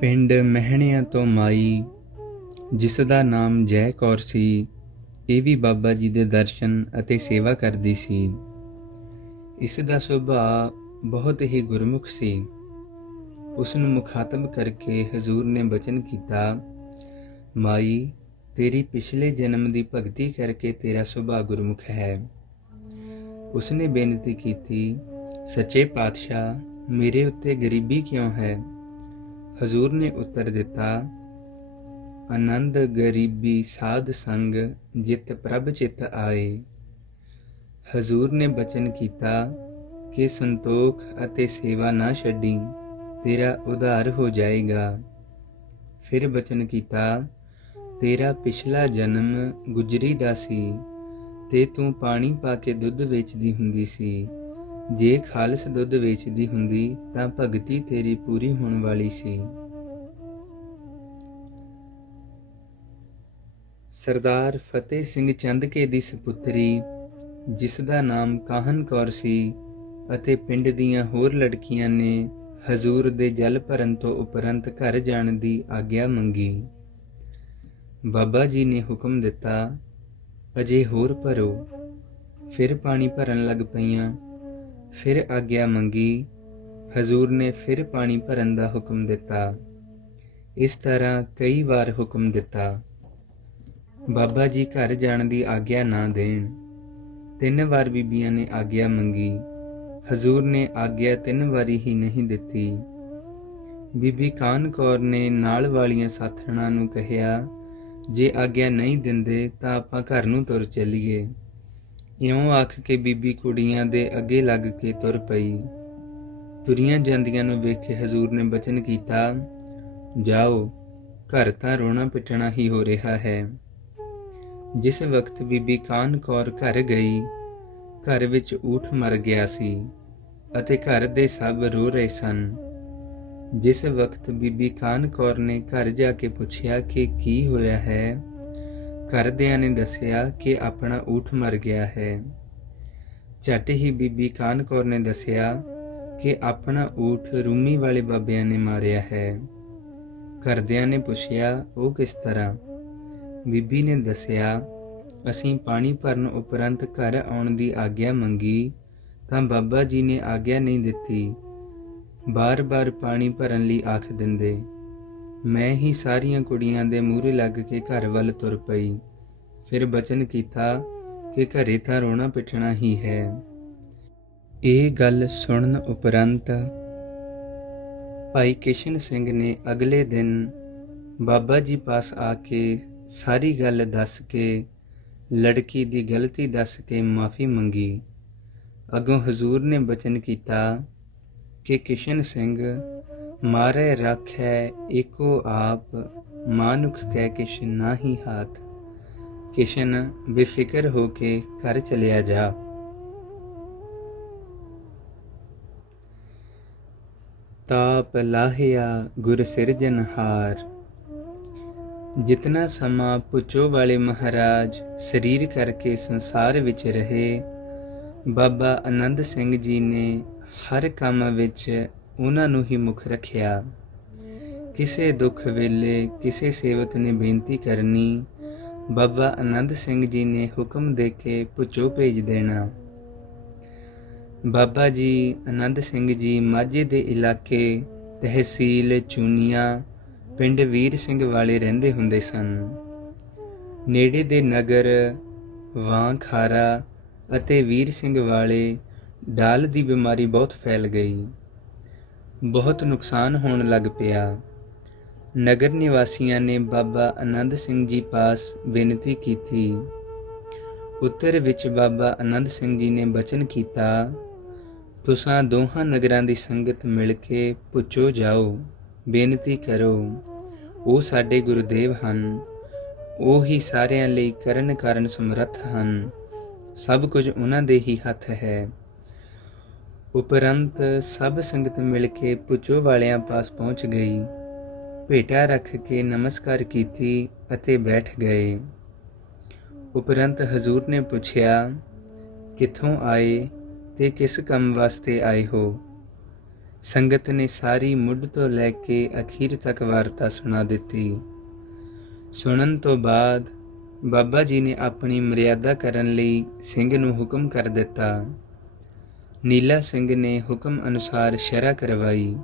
ਪਿੰਡ ਮਹਿਣਿਆਂ ਤੋਂ ਮਾਈ, ਜਿਸ ਦਾ ਨਾਮ ਜੈ ਕੌਰ ਸੀ, ਇਹ ਵੀ ਬਾਬਾ ਜੀ ਦੇ ਦਰਸ਼ਨ ਅਤੇ ਸੇਵਾ ਕਰਦੀ ਸੀ। ਇਸ ਦਾ ਸੁਭਾਅ ਬਹੁਤ ਹੀ ਗੁਰਮੁਖ ਸੀ। ਉਸ ਨੂੰ ਮੁਖਾਤਬ ਕਰਕੇ ਹਜ਼ੂਰ ਨੇ ਬਚਨ ਕੀਤਾ, ਮਾਈ, ਤੇਰੀ ਪਿਛਲੇ ਜਨਮ ਦੀ ਭਗਤੀ ਕਰਕੇ ਤੇਰਾ ਸੁਭਾਅ ਗੁਰਮੁਖ ਹੈ। ਉਸ ਨੇ ਬੇਨਤੀ ਕੀਤੀ, ਸੱਚੇ ਪਾਤਸ਼ਾਹ, ਮੇਰੇ ਉੱਤੇ ਗਰੀਬੀ ਕਿਉਂ ਹੈ? ਹਜ਼ੂਰ ਨੇ ਉੱਤਰ ਦਿੱਤਾ, ਆਨੰਦ ਗਰੀਬੀ ਸਾਧ ਸੰਗ, ਜਿਤ ਪ੍ਰਭ ਚਿਤ ਆਏ। ਹਜ਼ੂਰ ਨੇ ਬਚਨ ਕੀਤਾ ਕਿ ਸੰਤੋਖ ਅਤੇ ਸੇਵਾ ਨਾ ਛੱਡੀ, ਤੇਰਾ ਉਧਾਰ ਹੋ ਜਾਏਗਾ। ਫਿਰ ਬਚਨ ਕੀਤਾ, ਤੇਰਾ ਪਿਛਲਾ ਜਨਮ ਗੁਜਰੀ ਦਾ ਸੀ ਤੇ ਤੂੰ ਪਾਣੀ ਪਾ ਕੇ ਦੁੱਧ ਵੇਚਦੀ ਹੁੰਦੀ ਸੀ। ਜੇ ਖਾਲਸ ਦੁੱਧ ਵੇਚਦੀ ਹੁੰਦੀ ਤਾਂ ਭਗਤੀ ਤੇਰੀ ਪੂਰੀ ਹੋਣ ਵਾਲੀ ਸੀ। ਸਰਦਾਰ ਫਤਿਹ ਸਿੰਘ ਚੰਦਕੇ ਦੀ ਸਪੁੱਤਰੀ, ਜਿਸ ਦਾ ਨਾਮ ਕਾਹਨ ਕੌਰ ਸੀ, ਅਤੇ ਪਿੰਡ ਦੀਆਂ ਹੋਰ ਲੜਕੀਆਂ ਨੇ ਹਜ਼ੂਰ ਦੇ ਜਲ ਭਰਨ ਤੋਂ ਉਪਰੰਤ ਘਰ ਜਾਣ ਦੀ ਆਗਿਆ ਮੰਗੀ। ਬਾਬਾ ਜੀ ਨੇ ਹੁਕਮ ਦਿੱਤਾ, ਅਜੇ ਹੋਰ ਭਰੋ। ਫਿਰ ਪਾਣੀ ਭਰਨ ਲੱਗ ਪਈਆਂ। ਫਿਰ ਆਗਿਆ ਮੰਗੀ। ਹਜ਼ੂਰ ਨੇ ਫਿਰ ਪਾਣੀ ਭਰਨ ਦਾ ਹੁਕਮ ਦਿੱਤਾ। ਇਸ ਤਰ੍ਹਾਂ ਕਈ ਵਾਰ ਹੁਕਮ ਦਿੱਤਾ। ਬਾਬਾ ਜੀ ਘਰ ਜਾਣ ਦੀ ਆਗਿਆ ਨਾ ਦੇਣ। 3 ਵਾਰ ਬੀਬੀਆਂ ਨੇ ਆਗਿਆ ਮੰਗੀ। ਹਜ਼ੂਰ ਨੇ ਆਗਿਆ 3 ਵਾਰੀ ਹੀ ਨਹੀਂ ਦਿੱਤੀ। ਬੀਬੀ ਕਾਹਨ ਕੌਰ ਨੇ ਨਾਲ ਵਾਲੀਆਂ ਸਾਥਣਾਂ ਨੂੰ ਕਹਿਆ, ਜੇ ਆਗਿਆ ਨਹੀਂ ਦਿੰਦੇ ਤਾਂ ਆਪਾਂ ਘਰ ਨੂੰ ਤੁਰ ਚੱਲੀਏ। ਇਉਂ ਆਖ ਕੇ ਬੀਬੀ ਕੁੜੀਆਂ ਦੇ ਅੱਗੇ ਲੱਗ ਕੇ ਤੁਰ ਪਈ। ਤੁਰੀਆਂ ਜਾਂਦੀਆਂ ਨੂੰ ਵੇਖ ਕੇ ਹਜ਼ੂਰ ਨੇ ਬਚਨ ਕੀਤਾ, ਜਾਓ, ਘਰ ਤਾਂ ਰੋਣਾ ਪਿੱਟਣਾ ਹੀ ਹੋ ਰਿਹਾ ਹੈ। ਜਿਸ ਵਕਤ ਬੀਬੀ ਕਾਹਨ ਕੌਰ ਘਰ ਗਈ, ਘਰ ਵਿੱਚ ਊਠ ਮਰ ਗਿਆ ਸੀ ਅਤੇ ਘਰ ਦੇ ਸਭ ਰੋ ਰਹੇ ਸਨ। ਜਿਸ ਵਕਤ ਬੀਬੀ ਕਾਹਨ ਕੌਰ ਨੇ ਘਰ ਜਾ ਕੇ ਪੁੱਛਿਆ ਕਿ ਕੀ ਹੋਇਆ ਹੈ, ਘਰਦਿਆਂ ਨੇ ਦੱਸਿਆ ਕਿ ਆਪਣਾ ਊਠ ਮਰ ਗਿਆ ਹੈ। ਝੱਟ ਹੀ ਬੀਬੀ ਕਾਹਨ ਕੌਰ ਨੇ ਦੱਸਿਆ ਕਿ ਆਪਣਾ ਊਠ ਰੂਮੀ ਵਾਲੇ ਬਾਬਿਆਂ ਨੇ ਮਾਰਿਆ ਹੈ। ਘਰਦਿਆਂ ਨੇ ਪੁੱਛਿਆ, ਉਹ ਕਿਸ ਤਰ੍ਹਾਂ? ਬੀਬੀ ਨੇ ਦੱਸਿਆ, ਅਸੀਂ ਪਾਣੀ ਭਰਨ ਉਪਰੰਤ ਘਰ ਆਉਣ ਦੀ ਆਗਿਆ ਮੰਗੀ ਤਾਂ ਬਾਬਾ ਜੀ ਨੇ ਆਗਿਆ ਨਹੀਂ ਦਿੱਤੀ। ਬਾਰ-ਬਾਰ ਪਾਣੀ ਭਰਨ ਲਈ ਆਖ ਦਿੰਦੇ। ਮੈਂ ਹੀ ਸਾਰੀਆਂ ਕੁੜੀਆਂ ਦੇ ਮੂਹਰੇ ਲੱਗ ਕੇ ਘਰ ਵੱਲ ਤੁਰ ਪਈ। ਫਿਰ ਬਚਨ ਕੀਤਾ ਕਿ ਘਰੇ ਤਾਂ ਰੋਣਾ ਪਿੱਟਣਾ ਹੀ ਹੈ। ਇਹ ਗੱਲ ਸੁਣਨ ਉਪਰੰਤ ਭਾਈ ਕਿਸ਼ਨ ਸਿੰਘ ਨੇ ਅਗਲੇ ਦਿਨ ਬਾਬਾ ਜੀ ਪਾਸ ਆ ਕੇ ਸਾਰੀ ਗੱਲ ਦੱਸ ਕੇ, ਲੜਕੀ ਦੀ ਗਲਤੀ ਦੱਸ ਕੇ ਮਾਫੀ ਮੰਗੀ। ਅੱਗੋਂ ਹਜ਼ੂਰ ਨੇ ਬਚਨ ਕੀਤਾ ਕਿ ਕਿਸ਼ਨ ਸਿੰਘ, ਮਾਰੇ ਰਾਖੈ ਏਕੋ ਆਪ, ਮਾਨੁਖ ਕਹਿ ਕਿਸ਼ ਨਾਹੀ ਹਾਥ। ਕਿਸ਼ਨ, ਬੇਫਿਕਰ ਹੋ ਕੇ ਘਰ ਚਲਿਆ ਜਾ। ਤਾਪ ਲਾਹਿਆ ਗੁਰ ਸਿਰਜਨਹਾਰ। ਜਿਤਨਾ ਸਮਾਂ ਪੁੱਚੋ ਵਾਲੇ ਮਹਾਰਾਜ ਸਰੀਰ ਕਰਕੇ ਸੰਸਾਰ ਵਿੱਚ ਰਹੇ, ਬਾਬਾ ਆਨੰਦ ਸਿੰਘ ਜੀ ਨੇ ਹਰ ਕੰਮ ਵਿੱਚ ਉਹਨਾਂ ਨੂੰ ਹੀ ਮੁੱਖ ਰੱਖਿਆ। ਕਿਸੇ ਦੁੱਖ ਵੇਲੇ ਕਿਸੇ ਸੇਵਕ ਨੇ ਬੇਨਤੀ ਕਰਨੀ, ਬਾਬਾ ਆਨੰਦ ਸਿੰਘ ਜੀ ਨੇ ਹੁਕਮ ਦੇ ਕੇ ਪੁੱਚੋ ਭੇਜ ਦੇਣਾ। ਬਾਬਾ ਜੀ ਆਨੰਦ ਸਿੰਘ ਜੀ ਮਾਝੇ ਦੇ ਇਲਾਕੇ ਤਹਿਸੀਲ ਚੂਨੀਆਂ, ਪਿੰਡ ਵੀਰ ਸਿੰਘ ਵਾਲੇ ਰਹਿੰਦੇ ਹੁੰਦੇ ਸਨ। ਨੇੜੇ ਦੇ ਨਗਰ ਵਾਂ ਖਾਰਾ ਅਤੇ ਵੀਰ ਸਿੰਘ ਵਾਲੇ ਡਾਲ ਦੀ ਬਿਮਾਰੀ ਬਹੁਤ ਫੈਲ ਗਈ। ਬਹੁਤ ਨੁਕਸਾਨ ਹੋਣ ਲੱਗ ਪਿਆ। ਨਗਰ ਨਿਵਾਸੀਆਂ ਨੇ ਬਾਬਾ ਆਨੰਦ ਸਿੰਘ ਜੀ ਪਾਸ ਬੇਨਤੀ ਕੀਤੀ। ਉੱਤਰ ਵਿੱਚ ਬਾਬਾ ਆਨੰਦ ਸਿੰਘ ਜੀ ਨੇ ਬਚਨ ਕੀਤਾ, ਤੁਸਾਂ ਦੋਹਾਂ ਨਗਰਾਂ ਦੀ ਸੰਗਤ ਮਿਲ ਕੇ ਪੁੱਛੋ ਜਾਓ, ਬੇਨਤੀ ਕਰੋ। ਉਹ ਸਾਡੇ ਗੁਰੂਦੇਵ ਹਨ। ਉਹ ਹੀ ਸਾਰਿਆਂ ਲਈ ਕਰਨ ਕਾਰਨ ਸਮਰੱਥ ਹਨ। ਸਭ ਕੁਝ ਉਹਨਾਂ ਦੇ ਹੀ ਹੱਥ ਹੈ। ਉਪਰੰਤ ਸਭ ਸੰਗਤ ਮਿਲ ਕੇ ਪੁੱਚੋ ਵਾਲਿਆਂ ਪਾਸ ਪਹੁੰਚ ਗਈ। ਭੇਟਾ ਰੱਖ ਕੇ ਨਮਸਕਾਰ ਕੀਤੀ ਅਤੇ ਬੈਠ ਗਏ। ਉਪਰੰਤ ਹਜ਼ੂਰ ਨੇ ਪੁੱਛਿਆ, ਕਿੱਥੋਂ ਆਏ ਤੇ ਕਿਸ ਕੰਮ ਵਾਸਤੇ ਆਏ ਹੋ? ਸੰਗਤ ਨੇ ਸਾਰੀ ਮੁੱਢ ਤੋਂ ਲੈ ਕੇ ਅਖੀਰ ਤੱਕ ਵਾਰਤਾ ਸੁਣਾ ਦਿੱਤੀ। ਸੁਣਨ ਤੋਂ ਬਾਅਦ ਬਾਬਾ ਜੀ ਨੇ ਆਪਣੀ ਮਰਿਆਦਾ ਕਰਨ ਲਈ ਸਿੰਘ ਨੂੰ ਹੁਕਮ ਕਰ ਦਿੱਤਾ। ਨੀਲਾ ਸਿੰਘ ਨੇ ਹੁਕਮ ਅਨੁਸਾਰ ਸ਼ਰ੍ਹਾ ਕਰਵਾਈ।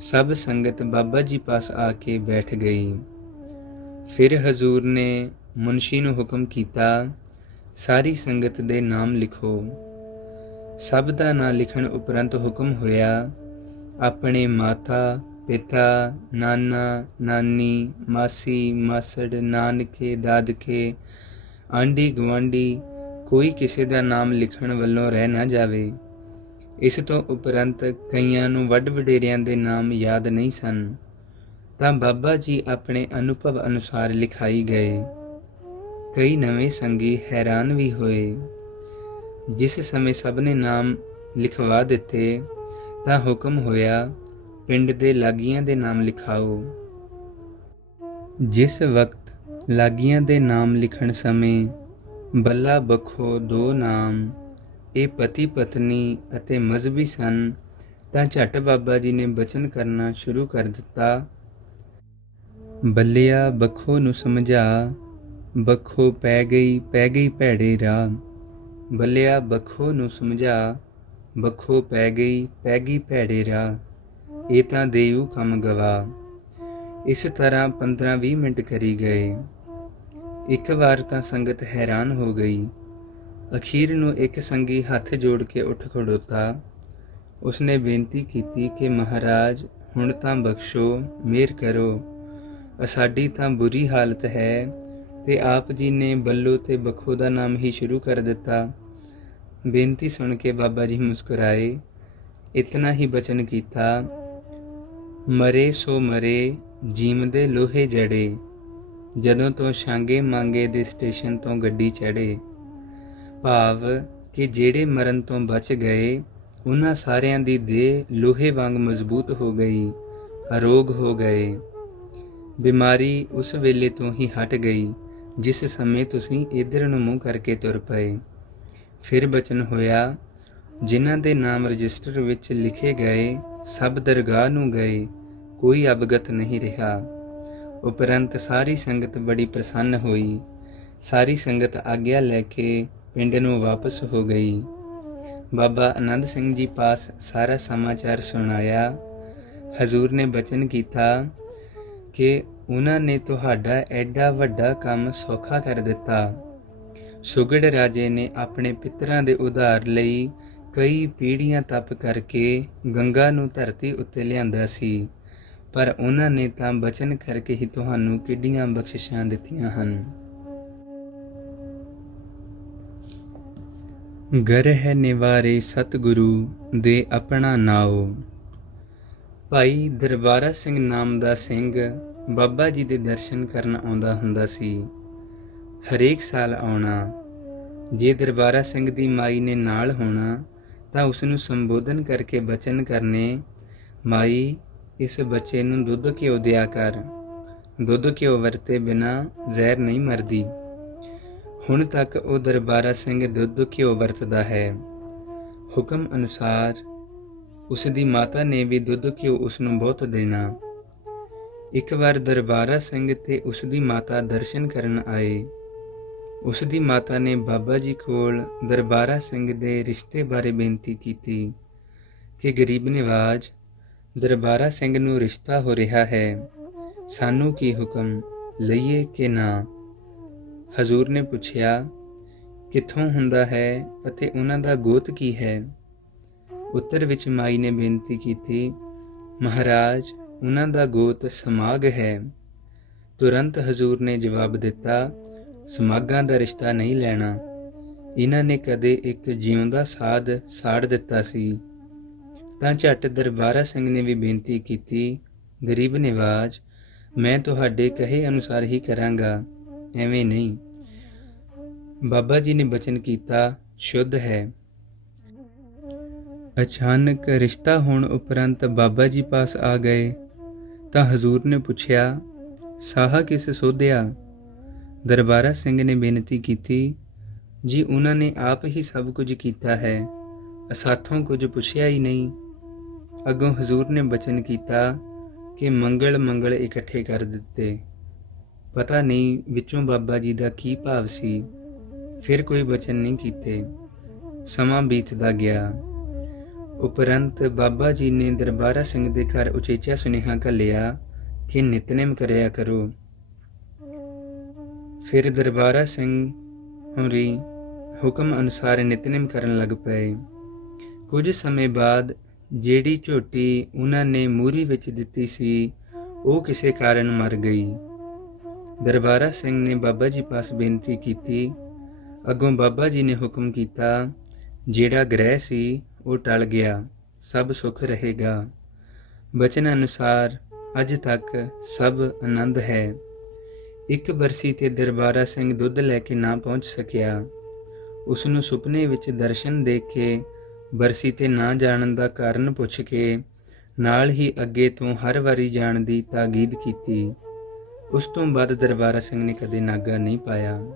ਸਭ ਸੰਗਤ ਬਾਬਾ ਜੀ ਪਾਸ ਆ ਕੇ ਬੈਠ ਗਈ। ਫਿਰ ਹਜ਼ੂਰ ਨੇ ਮੁਨਸ਼ੀ ਨੂੰ ਹੁਕਮ ਕੀਤਾ, ਸਾਰੀ ਸੰਗਤ ਦੇ ਨਾਮ ਲਿਖੋ। ਸਭ ਦਾ ਨਾਂ ਲਿਖਣ ਉਪਰੰਤ ਹੁਕਮ ਹੋਇਆ, ਆਪਣੇ ਮਾਤਾ, ਪਿਤਾ, ਨਾਨਾ, ਨਾਨੀ, ਮਾਸੀ, ਮਾਸੜ, ਨਾਨਕੇ, ਦਾਦਕੇ, ਆਂਢੀ ਗੁਆਂਢੀ ਕੋਈ ਕਿਸੇ ਦਾ ਨਾਮ ਲਿਖਣ ਵੱਲੋਂ ਰਹਿ ਨਾ ਜਾਵੇ। ਇਸ ਤੋਂ ਉਪਰੰਤ ਕਈਆਂ ਨੂੰ ਵੱਡ ਵਡੇਰਿਆਂ ਦੇ ਨਾਮ ਯਾਦ ਨਹੀਂ ਸਨ, ਤਾਂ ਬਾਬਾ ਜੀ ਆਪਣੇ ਅਨੁਭਵ ਅਨੁਸਾਰ ਲਿਖਾਈ ਗਏ। ਕਈ ਨਵੇਂ ਸੰਗੀ ਹੈਰਾਨ ਵੀ ਹੋਏ। ਜਿਸ ਸਮੇਂ ਸਭ ਨੇ ਨਾਮ ਲਿਖਵਾ ਦਿੱਤੇ ਤਾਂ ਹੁਕਮ ਹੋਇਆ, ਪਿੰਡ ਦੇ ਲਾਗੀਆਂ ਦੇ ਨਾਮ ਲਿਖਾਓ। ਜਿਸ ਵਕਤ ਲਾਗੀਆਂ ਦੇ ਨਾਮ ਲਿਖਣ ਸਮੇਂ ਬੱਲਾ ਬਖੋ 2 ਨਾਮ, ਇਹ ਪਤੀ ਪਤਨੀ ਅਤੇ ਮਜ਼ਹਬੀ ਸਨ, ਤਾਂ ਝੱਟ ਬਾਬਾ ਜੀ ਨੇ ਬਚਨ ਕਰਨਾ ਸ਼ੁਰੂ ਕਰ ਦਿੱਤਾ। ਬੱਲਿਆ ਬਖੋ ਨੂੰ ਸਮਝਾ, ਬਖੋ ਪੈ ਗਈ ਭੈੜੇ ਰਾਹ। ਬੱਲਿਆ ਬਖੋ ਨੂੰ ਸਮਝਾ, ਬਖੋ ਪੈ ਗਈ ਭੈੜੇ ਰਾਹ। ਇਹ ਤਾਂ ਦੇਊ ਕੰਮ ਗਵਾ। ਇਸ ਤਰ੍ਹਾਂ 15-20 ਮਿੰਟ ਕਰੀ ਗਏ। ਇੱਕ ਵਾਰ ਤਾਂ ਸੰਗਤ ਹੈਰਾਨ ਹੋ ਗਈ। ਅਖੀਰ ਨੂੰ ਇੱਕ ਸੰਗੀ ਹੱਥ ਜੋੜ ਕੇ ਉੱਠ ਖੜੋਤਾ। ਉਸਨੇ ਬੇਨਤੀ ਕੀਤੀ ਕਿ ਮਹਾਰਾਜ ਹੁਣ ਤਾਂ ਬਖਸ਼ੋ, ਮਿਹਰ ਕਰੋ। ਸਾਡੀ ਤਾਂ ਬੁਰੀ ਹਾਲਤ ਹੈ ਤੇ ਆਪ ਜੀ ਨੇ ਬੱਲੋ ਤੇ ਬਖੋ ਦਾ ਨਾਮ ਹੀ ਸ਼ੁਰੂ ਕਰ ਦਿੱਤਾ। ਬੇਨਤੀ ਸੁਣ ਕੇ ਬਾਬਾ ਜੀ ਮੁਸਕਰਾਏ। ਇਤਨਾ ਹੀ ਬਚਨ ਕੀਤਾ, ਮਰੇ ਸੋ ਮਰੇ, ਜੀਮਦੇ ਲੋਹੇ ਜੜੇ। ਜਦੋਂ ਤੋਂ ਸ਼ਾਂਗੇ ਮਾਂਗੇ ਦੇ ਸਟੇਸ਼ਨ ਤੋਂ ਗੱਡੀ ਚੜ੍ਹੇ। ਭਾਵ ਕਿ ਜਿਹੜੇ ਮਰਨ ਤੋਂ ਬਚ ਗਏ ਉਹਨਾਂ ਸਾਰਿਆਂ ਦੀ ਦੇਹ ਲੋਹੇ ਵਾਂਗ ਮਜ਼ਬੂਤ ਹੋ ਗਈ, ਅਰੋਗ ਹੋ ਗਏ। ਬਿਮਾਰੀ ਉਸ ਵੇਲੇ ਤੋਂ ਹੀ ਹਟ ਗਈ ਜਿਸ ਸਮੇਂ ਤੁਸੀਂ ਇੱਧਰ ਨੂੰ ਮੂੰਹ ਕਰਕੇ ਤੁਰ ਪਏ। ਫਿਰ ਬਚਨ ਹੋਇਆ, ਜਿਨ੍ਹਾਂ ਦੇ ਨਾਮ ਰਜਿਸਟਰ ਵਿੱਚ ਲਿਖੇ ਗਏ ਸਭ ਦਰਗਾਹ ਨੂੰ ਗਏ, ਕੋਈ ਅਵਗਤ ਨਹੀਂ ਰਿਹਾ। ਉਪਰੰਤ ਸਾਰੀ ਸੰਗਤ ਬੜੀ ਪ੍ਰਸੰਨ ਹੋਈ। ਸਾਰੀ ਸੰਗਤ ਆਗਿਆ ਲੈ ਕੇ ਪਿੰਡ ਨੂੰ ਵਾਪਸ ਹੋ ਗਈ। ਬਾਬਾ ਆਨੰਦ ਸਿੰਘ ਜੀ ਪਾਸ ਸਾਰਾ ਸਮਾਚਾਰ ਸੁਣਾਇਆ। ਹਜ਼ੂਰ ਨੇ ਬਚਨ ਕੀਤਾ ਕਿ ਉਹਨਾਂ ਨੇ ਤੁਹਾਡਾ ਐਡਾ ਵੱਡਾ ਕੰਮ ਸੌਖਾ ਕਰ ਦਿੱਤਾ। ਸੁਗੜ ਰਾਜੇ ਨੇ ਆਪਣੇ ਪਿੱਤਰਾਂ ਦੇ ਉਧਾਰ ਲਈ ਕਈ ਪੀੜ੍ਹੀਆਂ ਤਪ ਕਰਕੇ ਗੰਗਾ ਨੂੰ ਧਰਤੀ ਉੱਤੇ ਲਿਆਂਦਾ ਸੀ, ਪਰ ਉਹਨਾਂ ਨੇ ਤਾਂ ਬਚਨ ਕਰਕੇ ਹੀ ਤੁਹਾਨੂੰ ਕਿੱਡੀਆਂ ਬਖਸ਼ਿਸ਼ਾਂ ਦਿੱਤੀਆਂ ਹਨ। ਗਰਹਿ ਨਿਵਾਰੇ ਸਤਿਗੁਰੂ ਦੇ ਆਪਣਾ ਨਾਉ। ਭਾਈ ਦਰਬਾਰਾ ਸਿੰਘ ਨਾਮ ਦਾ ਸਿੰਘ ਬਾਬਾ ਜੀ ਦੇ ਦਰਸ਼ਨ ਕਰਨ ਆਉਂਦਾ ਹੁੰਦਾ ਸੀ। ਹਰੇਕ ਸਾਲ ਆਉਣਾ। ਜੇ ਦਰਬਾਰਾ ਸਿੰਘ ਦੀ ਮਾਈ ਨੇ ਨਾਲ ਹੋਣਾ ਤਾਂ ਉਸ ਨੂੰ ਸੰਬੋਧਨ ਕਰਕੇ ਬਚਨ ਕਰਨੇ, ਮਾਈ ਇਸ ਬੱਚੇ ਨੂੰ ਦੁੱਧ ਘਿਓ ਦਿਆ ਕਰ, ਦੁੱਧ ਘਿਓ ਵਰਤੇ ਬਿਨਾਂ ਜ਼ਹਿਰ ਨਹੀਂ ਮਰਦੀ। ਹੁਣ ਤੱਕ ਉਹ ਦਰਬਾਰਾ ਸਿੰਘ ਦੁੱਧ ਘਿਓ ਵਰਤਦਾ ਹੈ। ਹੁਕਮ ਅਨੁਸਾਰ ਉਸ ਦੀ ਮਾਤਾ ਨੇ ਵੀ ਦੁੱਧ ਘਿਓ ਉਸ ਨੂੰ ਬਹੁਤ ਦੇਣਾ। ਇੱਕ ਵਾਰ ਦਰਬਾਰਾ ਸਿੰਘ ਤੇ ਉਸ ਦੀ ਮਾਤਾ ਦਰਸ਼ਨ ਕਰਨ ਆਏ। ਉਸ ਦੀ ਮਾਤਾ ਨੇ ਬਾਬਾ ਜੀ ਕੋਲ ਦਰਬਾਰਾ ਸਿੰਘ ਦੇ ਰਿਸ਼ਤੇ ਬਾਰੇ ਬੇਨਤੀ ਕੀਤੀ ਕਿ ਗਰੀਬ ਨਿਵਾਜ ਦਰਬਾਰਾ ਸਿੰਘ ਨੂੰ ਰਿਸ਼ਤਾ ਹੋ ਰਿਹਾ ਹੈ, ਸਾਨੂੰ ਕੀ ਹੁਕਮ, ਲਈਏ ਕਿ ਨਾ। ਹਜ਼ੂਰ ਨੇ ਪੁੱਛਿਆ, ਕਿੱਥੋਂ ਹੁੰਦਾ ਹੈ ਅਤੇ ਉਹਨਾਂ ਦਾ ਗੋਤ ਕੀ ਹੈ। ਉੱਤਰ ਵਿੱਚ ਮਾਈ ਨੇ ਬੇਨਤੀ ਕੀਤੀ, ਮਹਾਰਾਜ ਉਹਨਾਂ ਦਾ ਗੋਤ ਸਮਾਗ ਹੈ। ਤੁਰੰਤ ਹਜ਼ੂਰ ਨੇ ਜਵਾਬ ਦਿੱਤਾ, ਸਮਾਗਾਂ ਦਾ ਰਿਸ਼ਤਾ ਨਹੀਂ ਲੈਣਾ। ਇਹਨਾਂ ਨੇ ਕਦੇ ਇੱਕ ਜਿਉਂਦਾ ਸਾਧ ਸਾੜ ਦਿੱਤਾ ਸੀ। ਤਾਂ ਝੱਟ ਦਰਬਾਰਾ ਸਿੰਘ ਨੇ ਵੀ ਬੇਨਤੀ ਕੀਤੀ, ਗਰੀਬ ਨਿਵਾਜ ਮੈਂ ਤੁਹਾਡੇ ਕਹੇ ਅਨੁਸਾਰ ਹੀ ਕਰਾਂਗਾ, ਐਵੇਂ ਨਹੀਂ। ਬਾਬਾ ਜੀ ਨੇ ਬਚਨ ਕੀਤਾ, ਸ਼ੁੱਧ ਹੈ। ਅਚਾਨਕ ਰਿਸ਼ਤਾ ਹੋਣ ਉਪਰੰਤ ਬਾਬਾ ਜੀ ਪਾਸ ਆ ਗਏ ਤਾਂ ਹਜ਼ੂਰ ਨੇ ਪੁੱਛਿਆ, ਸਾਹਾ ਕਿਸ ਸੋਧਿਆ। ਦਰਬਾਰਾ ਸਿੰਘ ਨੇ ਬੇਨਤੀ ਕੀਤੀ, ਜੀ ਉਹਨਾਂ ਨੇ ਆਪ ਹੀ ਸਭ ਕੁਝ ਕੀਤਾ ਹੈ, ਅਸਾਥੋਂ ਕੁਝ ਪੁੱਛਿਆ ਹੀ ਨਹੀਂ। ਅੱਗੋਂ ਹਜ਼ੂਰ ਨੇ ਬਚਨ ਕੀਤਾ ਕਿ ਮੰਗਲ ਇਕੱਠੇ ਕਰ ਦਿੱਤੇ। ਪਤਾ ਨਹੀਂ ਵਿੱਚੋਂ ਬਾਬਾ ਜੀ ਦਾ ਕੀ ਭਾਵ ਸੀ। ਫਿਰ ਕੋਈ ਬਚਨ ਨਹੀਂ ਕੀਤੇ। ਸਮਾਂ ਬੀਤਦਾ ਗਿਆ। ਉਪਰੰਤ ਬਾਬਾ ਜੀ ਨੇ ਦਰਬਾਰਾ ਸਿੰਘ ਦੇ ਘਰ ਉਚੇਚਾ ਸੁਨੇਹਾ ਘੱਲਿਆ ਕਿ ਨਿਤਨੇਮ ਕਰਿਆ ਕਰੋ। ਫਿਰ ਦਰਬਾਰਾ ਸਿੰਘ ਹੋਰੀ ਹੁਕਮ ਅਨੁਸਾਰ ਨਿਤਨੇਮ ਕਰਨ ਲੱਗ ਪਏ। ਕੁਝ ਸਮੇਂ ਬਾਅਦ ਜਿਹੜੀ ਝੋਟੀ ਉਹਨਾਂ ਨੇ ਮੂਰੀ ਵਿੱਚ ਦਿੱਤੀ ਸੀ ਉਹ ਕਿਸੇ ਕਾਰਨ ਮਰ ਗਈ। ਦਰਬਾਰਾ ਸਿੰਘ ਨੇ ਬਾਬਾ ਜੀ ਪਾਸ ਬੇਨਤੀ ਕੀਤੀ। ਅੱਗੋਂ ਬਾਬਾ ਜੀ ਨੇ ਹੁਕਮ ਕੀਤਾ, ਜਿਹੜਾ ਗ੍ਰਹਿ ਸੀ ਉਹ ਟਲ ਗਿਆ, ਸਭ ਸੁੱਖ ਰਹੇਗਾ। ਬਚਨ ਅਨੁਸਾਰ ਅੱਜ ਤੱਕ ਸਭ ਆਨੰਦ ਹੈ। ਇੱਕ ਬਰਸੀ ਤੇ ਦਰਬਾਰਾ ਸਿੰਘ ਦੁੱਧ ਲੈ ਕੇ ਨਾ ਪਹੁੰਚ ਸਕਿਆ। ਉਸਨੂੰ ਸੁਪਨੇ ਵਿੱਚ ਦਰਸ਼ਨ ਦੇਖ ਕੇ ਬਰਸੀ ਤੇ ਨਾ ਜਾਣ ਦਾ ਕਾਰਨ ਪੁੱਛ ਕੇ ਨਾਲ ਹੀ ਅੱਗੇ ਤੋਂ ਹਰ ਵਾਰੀ ਜਾਣ ਦੀ ਤਾਕੀਦ ਕੀਤੀ। ਉਸ ਤੋਂ ਬਾਅਦ ਦਰਬਾਰਾ ਸਿੰਘ ਨੇ ਕਦੇ ਨਾਗਾ ਨਹੀਂ ਪਾਇਆ।